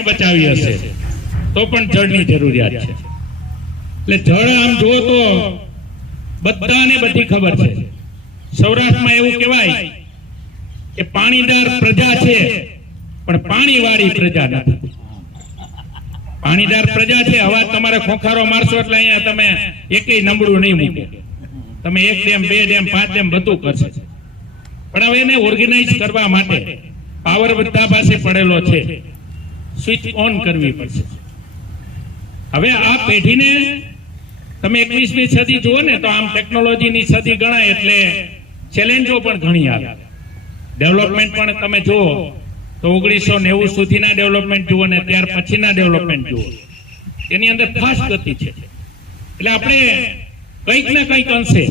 પણ બચાવી હશે તો પણ જળની જરૂરિયાત છે. એટલે જળ આમ જુઓ તો બધાને બધી ખબર છે. સૌરાષ્ટ્રમાં એવું કહેવાય કે પાણીદાર પ્રજા છે પણ પાણીવાળી પ્રજા નથી. પાણીદાર પ્રજા છે, હવા તમારે ખોખારો મારશો એટલે અહીંયા તમે એકેય નબળું નહીં મૂકે. તમે 1 ડેમ 2 ડેમ 5 ડેમ બધું કરશે, પણ હવે એને ઓર્ગેનાઇઝ કરવા માટે પાવર બધા પાસે પડેલો છે, સ્વિચ ઓન કરવી પડશે. હવે આ પેઢીને તમે 21મી સદી જુઓ ને તો આમ ટેકનોલોજીની સદી ગણાય એટલે ચેલેન્જો પણ ઘણી આવે. ડેવલપમેન્ટ પણ તમે જુઓ તો 1990 સુધીના ડેવલપમેન્ટ જુઓ ને ત્યાર પછીના ડેવલપમેન્ટ જુઓ, એની અંદર ફાસ્ટ ગતિ છે. એટલે આપણે કંઈક ને કંઈક અંશે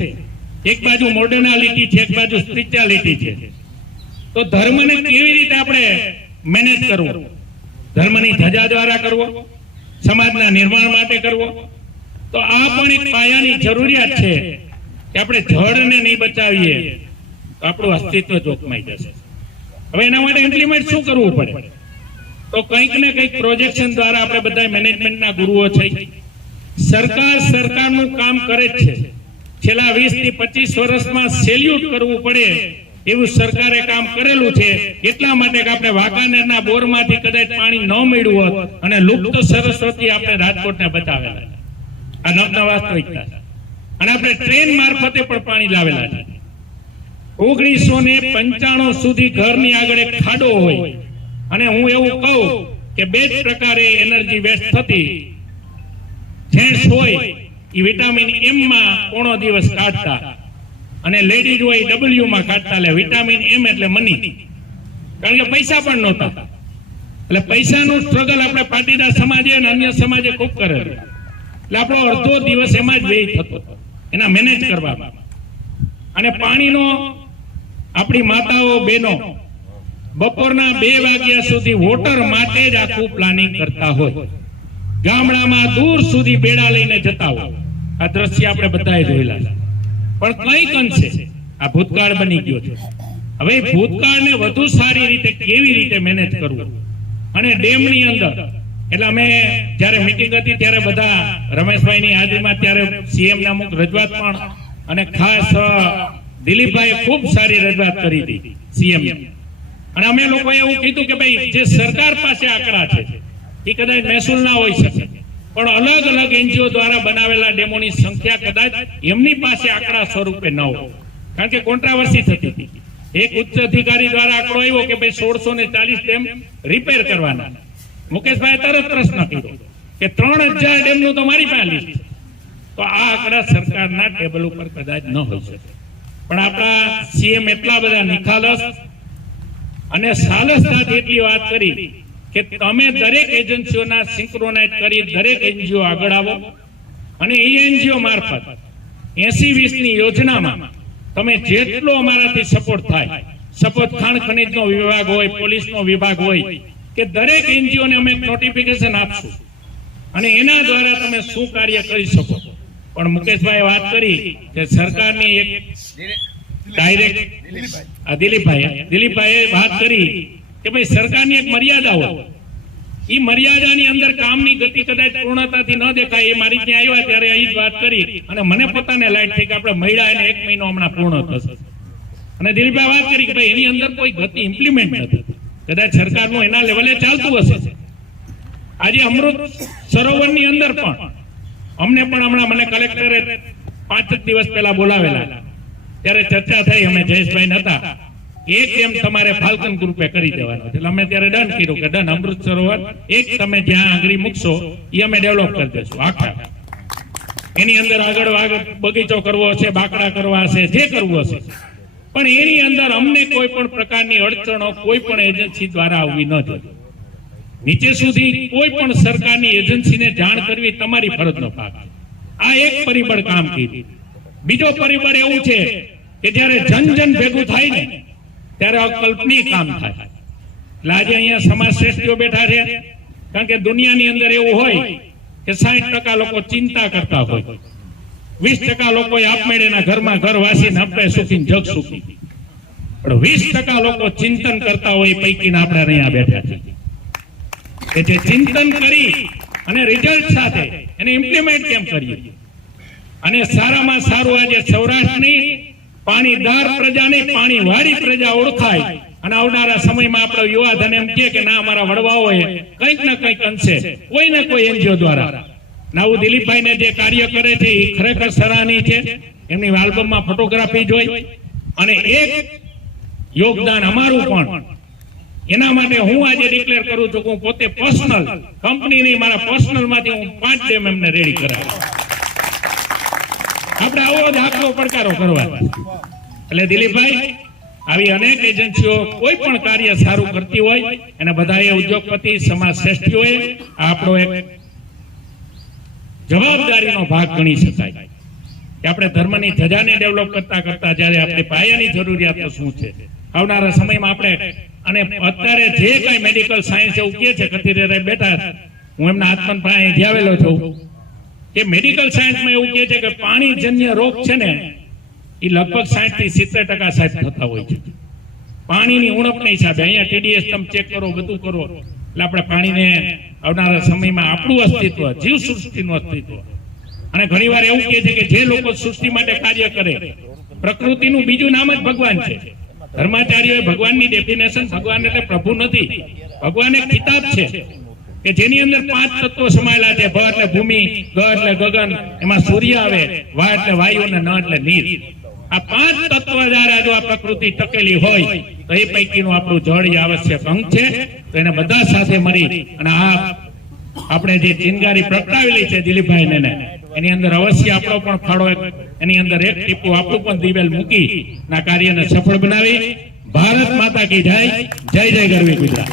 એક બાજુ મોડર્નાલિટી છે, એક બાજુ સ્પિરિચ્યુઆલિટી છે, તો ધર્મને કેવી રીતે આપણે મેનેજ કરવો, ધર્મની ધજા દ્વારા કરવો, સમાજના નિર્માણ માટે કરવો, તો આ પણ એક પાયાની જરૂરિયાત છે કે આપણે જળને નહીં બચાવીએ તો આપણું અસ્તિત્વ જોખમાઈ જશે. હવે એના માટે ઇમ્પ્લિમેન્ટ શું કરવું પડે? તો કંઈક ને કંઈક પ્રોજેક્શન દ્વારા આપણે બધા મેનેજમેન્ટના ગુરુઓ છે. સરકારનું કામ કરે જ છે. છેલ્લા 20 થી 25 વર્ષમાં સેલ્યુટ કરવું પડે એવું સરકારે કામ કરેલું છે. એટલા માટે કે આપણે વાંકાનેરના બોરમાંથી કદાચ પાણી ન મળ્યું હોત અને લુપ્ત સરસ્વતી આપણે રાજકોટને બચાવેલા. આ નવના વાસ્તવિકતા છે. અને આપણે ટ્રેન મારફતે પણ પાણી લાવેલા છે. 1995 સુધી ઘરની આગળ એક ખાડો હોય અને હું એવું કહું કે 2 પ્રકારે એનર્જી વેસ્ટ થતી. જેન્ટ્સ હોય એ વિટામિન એમ માં પોણો દિવસ કાઢતા અને લેડીઝ હોય ડબલ્યુ માં કાઢતા. એટલે વિટામિન એમ એટલે મની, કારણ કે પૈસા પણ નહોતા. એટલે પૈસાનું સ્ટ્રગલ આપણે પાટીદાર સમાજે અને અન્ય સમાજે ખૂબ કરેલું. એટલે આપણો અડધો દિવસ એમાં જ વ્યય થતો એના મેનેજ કરવામાં. અને પાણીનો આપણી માતાઓ બહેનો બપોરના 2 વાગ્યા સુધી વોટર માટે જ આખું પ્લાનિંગ કરતા હોય. ગામડામાં દૂર સુધી બેડા લઈને જતા હોય. આ દ્રશ્ય આપણે બધાએ જોયેલા છે. પણ કંઈક અંશે આ ભૂતકાળ બની ગયો છે. હવે ભૂતકાળને વધુ સારી રીતે કેવી રીતે મેનેજ કરવું, અને ડેમની અંદર એટલે અમે જ્યારે મીટિંગ હતી ત્યારે બધા રમેશભાઈની હાજરીમાં ત્યારે સીએમ ના અમુક રજૂઆત પણ, અને ખાસ દિલીપભાઈએ ખૂબ સારી રજૂઆત કરી હતી સીએમ. અને અમે લોકોએ એવું કીધું કે ભાઈ જે સરકાર પાસે આંકડા છે એ કદાચ મહેસૂલ ના હોઈ શકે, પણ અલગ અલગ એનજીઓ દ્વારા બનાવેલા ડેમોની સંખ્યા કદાચ એમની પાસે આંકડા સ્વરૂપે ન હોય, કારણ કે કોન્ટ્રાવર્સી થતી હતી. એક ઉચ્ચ અધિકારી દ્વારા આંકડો આવ્યો કે ભાઈ 1640 ડેમ રિપેર કરવાના. મુકેશભાઈ તરત પ્રશ્ન કર્યો કે 3000 ડેમનું તો મારી પાસે લિસ્ટ છે. તો આ આંકડા સરકારના ટેબલ ઉપર કદાચ ન હોઈ શકે, પણ આપણા સીએમ એટલા બધા નિખાલસ અને સાલસતાથી એટલી વાત કરી કે તમે દરેક એજન્સીઓના સિંક્રોનાઇઝ કરી દરેક એનજીઓ આગળ આવો અને એ એનજીઓ મારફત 80-20 ની યોજનામાં તમે જેટલો અમારાથી સપોર્ટ થાય, સપોર્ટ ખાણ ખનીજનો વિભાગ હોય, પોલીસનો વિભાગ હોય, કે દરેક એનજીઓને અમે નોટિફિકેશન આપશું અને એના દ્વારા તમે શું કાર્ય કરી શકો. પણ મુકેશભાઈ વાત કરી કે સરકારની એક ડાયરેક્ટ દિલીપભાઈએ વાત કરી કે ભાઈ સરકારની એક મર્યાદા હોય, એ મર્યાદાની અંદર કામની ગતિ કદાચ પૂર્ણતાથી ન દેખાય. એ મારી ત્યાં આવ્યા ત્યારે અહીં જ વાત કરી અને મને પોતાને લાઈટ થઈ કે આપણે મળ્યા એને 1 મહિનો હમણાં પૂર્ણ થશે. અને દિલીપભાઈ વાત કરી કે ભાઈ એની અંદર કોઈ ગતિ ઇમ્પ્લિમેન્ટ નથી, કદાચ સરકારનું એના લેવલે ચાલતું હશે. આજે અમૃત સરોવરની અંદર પણ અમને પણ હમણાં મને કલેક્ટરે 5 દિવસ પહેલા બોલાવેલા, ત્યારે ચર્ચા થઈ. અમે જયેશભાઈ હતા, એક ડેમ તમારે ફાલ્કન ગ્રુપે કરી દેવાનો, એટલે અમે ત્યારે ડન કર્યું કે ડન, અમૃત સરોવર એક તમે જ્યાં આંગળી મૂકશો એ અમે ડેવલપ કરી દઈશું આખા. એની અંદર આગળ બગીચો કરવો હશે, બાકડા કરવા હશે, જે કરવું હશે, પણ એની અંદર અમને કોઈ પણ પ્રકારની અડચણો કોઈ પણ એજન્સી દ્વારા આવવી ન જોઈએ. નીચે સુધી કોઈ પણ સરકારની એજન્સીને જાણ કરવી તમારી ફરજનો ભાગ છે. આ એક પરિબળ કામ કર્યું. બીજો પરિબળ એવું છે કે જ્યારે જન ભેગું થાય ને ત્યારે અકલ્પનીય કામ થાય. એટલે આજે અહીંયા સમાજ શ્રેષ્ઠીઓ બેઠા છે, કારણ કે દુનિયાની અંદર એવું હોય કે 60% લોકો ચિંતા કરતા હોય, 20% લોકો આપમેળેના ઘરમાં ઘર વાસીને આપણે સુખી જગ સુખી, પણ 20% લોકો ચિંતન કરતા હોય પૈકીના આપણે અહીંયા બેઠા છે. કે જે ચિંતન કરી અને રિઝલ્ટ સાથે એને ઇમ્પ્લિમેન્ટ કેમ કરીએ. અને સારામાં સારું આજે સૌરાષ્ટ્રની પાણીદાર પ્રજાને પાણીવાળી પ્રજા ઓળખાય અને આવનારા સમયમાં આપણો યુવાધન એમ કે ના અમારા વડવાઓએ કંઈક ને કંઈક અંશે કોઈ ને કોઈ એનજીઓ દ્વારા નાવું દિલીપભાઈને જે કાર્ય કરે છે એ ખરેખર સરાહનીય છે. એમની આલ્બમમાં ફોટોગ્રાફી જોઈ અને એક યોગદાન અમારું પણ એના માટે હું આજે ડિક્લેર કરું છું કે હું પોતે પર્સનલ કંપની નહીં મારા પર્સનલ માંથી હું 5 ડેમ એમને રેડી કરાવું. આપણે આવો જ આખો પડકારો કરવા. એટલે દિલીપભાઈ આવી અનેક એજન્સીઓ કોઈ પણ કાર્ય સારું કરતી હોય અને બધાએ ઉદ્યોગપતિ સમાજ શ્રેષ્ઠીઓએ આપણો એક જવાબદારીનો ભાગ ગણી શકાય કે આપણે ધર્મની ધજાને ડેવલપ કરતા કરતા જ્યારે આપણે પાયાની જરૂરિયાતો શું છે આવનારા સમયમાં આપણે અને અત્યારે જે કઈ મેડિકલ સાયન્સ એવું કહે છે કથિરે બેઠા હું એમના આત્મન પાસે ધ્યાવેલો છું કે મેડિકલ સાયન્સમાં એવું કહે છે કે પાણીજન્ય રોગ છે ને એ લગભગ 60 થી 70% સાહેબ થતા હોય છે પાણીની ઉણપના હિસાબે. અહીંયા ટીડીએસ તમે ચેક કરો બધું કરો એટલે આપણે પાણીને આવનારા સમયમાં આપણું અસ્તિત્વ જીવ સૃષ્ટિનું અસ્તિત્વ અને ઘણીવાર એવું કહે છે કે જે લોકો સૃષ્ટિ માટે કાર્ય કરે પ્રકૃતિનું બીજું નામ જ ભગવાન છે. ધર્માચાર્યોએ ભગવાનની ડેફિનેશન ભગવાન એટલે પ્રભુ નથી, ભગવાન એક કિતાબ છે કે જેની અંદર 5 તત્વો સમાયેલા છે. ભ એટલે ભૂમિ, ગ એટલે ગગન, એમાં સૂર્ય આવે, વા એટલે વાયુ અને ન એટલે નીર. આ 5 તત્વ જ્યારે જો આ પ્રકૃતિ ટકેલી હોય તો એ પૈકીનું આપણું જળ એ આવશ્યક અંગ છે. તો એને બધા સાથે મળી અને આ આપણે જે ચિનગારી પ્રગટાવેલી છે દિલીપભાઈને એની અંદર અવશ્ય આપણો પણ ફાળો એની અંદર એક ટીપું આપણું પણ દિવેલ મૂકી ના કાર્યને સફળ બનાવી. ભારત માતા કી જય. જય જય ગરવી ગુજરાત.